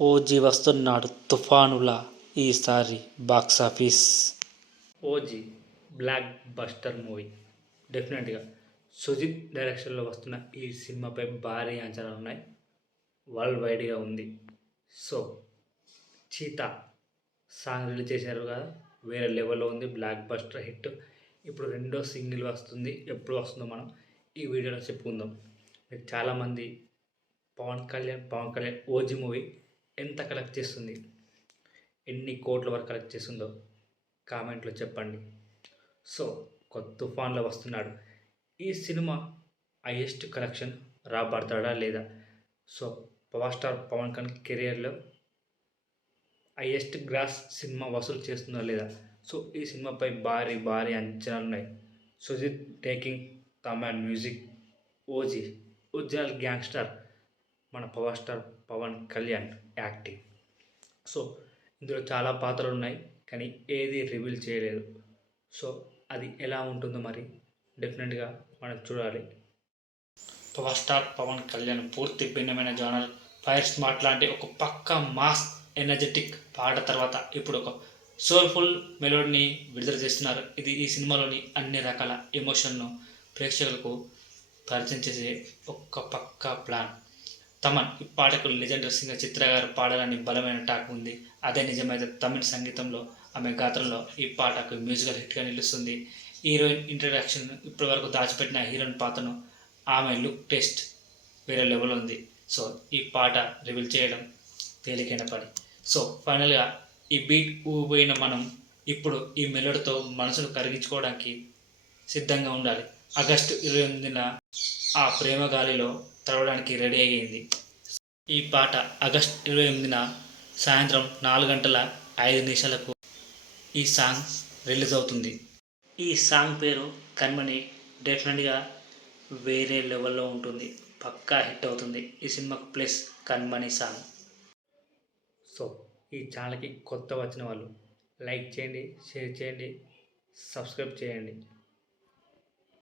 OG వస్తున్నాడు తుఫానులా ఈసారి box office OG blockbuster movie. డెఫినెట్గా సుజిత్ డైరెక్షన్లో వస్తున్న ఈ సినిమాపై భారీ అంచనాలు ఉన్నాయి. వరల్డ్ వైడ్గా ఉంది. సో చీతా సాంగ్ రిలీజ్ చేశారు కదా వేరే లెవెల్లో ఉంది బ్లాక్ బస్టర్ హిట్. ఇప్పుడు రెండో సింగిల్ వస్తుంది ఎప్పుడు వస్తుందో మనం ఈ వీడియోలో చెప్పుకుందాం. మీకు చాలామంది పవన్ కళ్యాణ్ పవన్ కళ్యాణ్ ఓజీ మూవీ ఎంత కలెక్ట్ చేస్తుంది? ఎన్ని కోట్ల వరకు కలెక్ట్ చేస్తుందో కామెంట్లో చెప్పండి. సో కొత్త తుఫాన్లో వస్తున్నాడు. ఈ సినిమా హైయెస్ట్ కలెక్షన్ రాబడతాడా లేదా? So power star Pawan Kalyan కెరియర్లో హైయెస్ట్ గ్రాస్ సినిమా వసూలు చేస్తుందా లేదా? సో ఈ సినిమాపై భారీ భారీ అంచనాలు ఉన్నాయి. Sujeeth taking Tamil music OG original gangster మన power star Pawan Kalyan acting. So ఇందులో చాలా పాత్రలు ఉన్నాయి కానీ ఏది రివీల్ చేయలేదు. సో అది ఎలా ఉంటుందో మరి డెఫినెట్గా మనం చూడాలి. పవర్ స్టార్ పవన్ కళ్యాణ్ పూర్తి భిన్నమైన జానల్ ఫైర్ స్మార్ట్ లాంటి ఒక పక్క మాస్ ఎనర్జెటిక్ పాట తర్వాత ఇప్పుడు ఒక సోల్ఫుల్ మెలోడీని విడుదల చేస్తున్నారు. ఇది ఈ సినిమాలోని అన్ని రకాల ఎమోషన్ను ప్రేక్షకులకు పరిచయం చేసే ఒక్క పక్క ప్లాన్. తమన్ ఈ పాటకు లెజెండరీ సింగర్ చిత్ర గారు పాడాలని బలమైన టాక్ ఉంది. అదే నిజమైతే తమిళ సంగీతంలో ఆమె గాత్రంలో ఈ పాటకు మ్యూజికల్ హిట్గా నిలుస్తుంది. హీరోయిన్ ఇంట్రడక్షన్ ఇప్పటి వరకు దాచిపెట్టిన హీరోయిన్ పాత్రను ఆమె లుక్ టెస్ట్ వేరే లెవెల్ ఉంది. సో ఈ పాట రివీల్ చేయడం తేలికైన పని. సో ఫైనల్గా ఈ బీట్ ఊపోయిన మనం ఇప్పుడు ఈ మెలోడీతో మనసును కరిగించుకోవడానికి సిద్ధంగా ఉండాలి. ఆగస్టు ఇరవై ఎనిమిదిన ఆ ప్రేమ గాలిలో తడవడానికి రెడీ అయ్యింది. ఈ పాట ఆగస్ట్ ఇరవై ఎనిమిదిన సాయంత్రం నాలుగు గంటల ఐదు నిమిషాలకు ఈ సాంగ్ రిలీజ్ అవుతుంది. ఈ సాంగ్ పేరు కన్మని డెఫినెట్గా వేరే లెవెల్లో ఉంటుంది. పక్కా హిట్ అవుతుంది. ఈ సినిమాకు ప్లస్ కన్మని సాంగ్. సో ఈ ఛానల్కి కొత్త వచ్చిన వాళ్ళు లైక్ చేయండి షేర్ చేయండి సబ్స్క్రైబ్ చేయండి.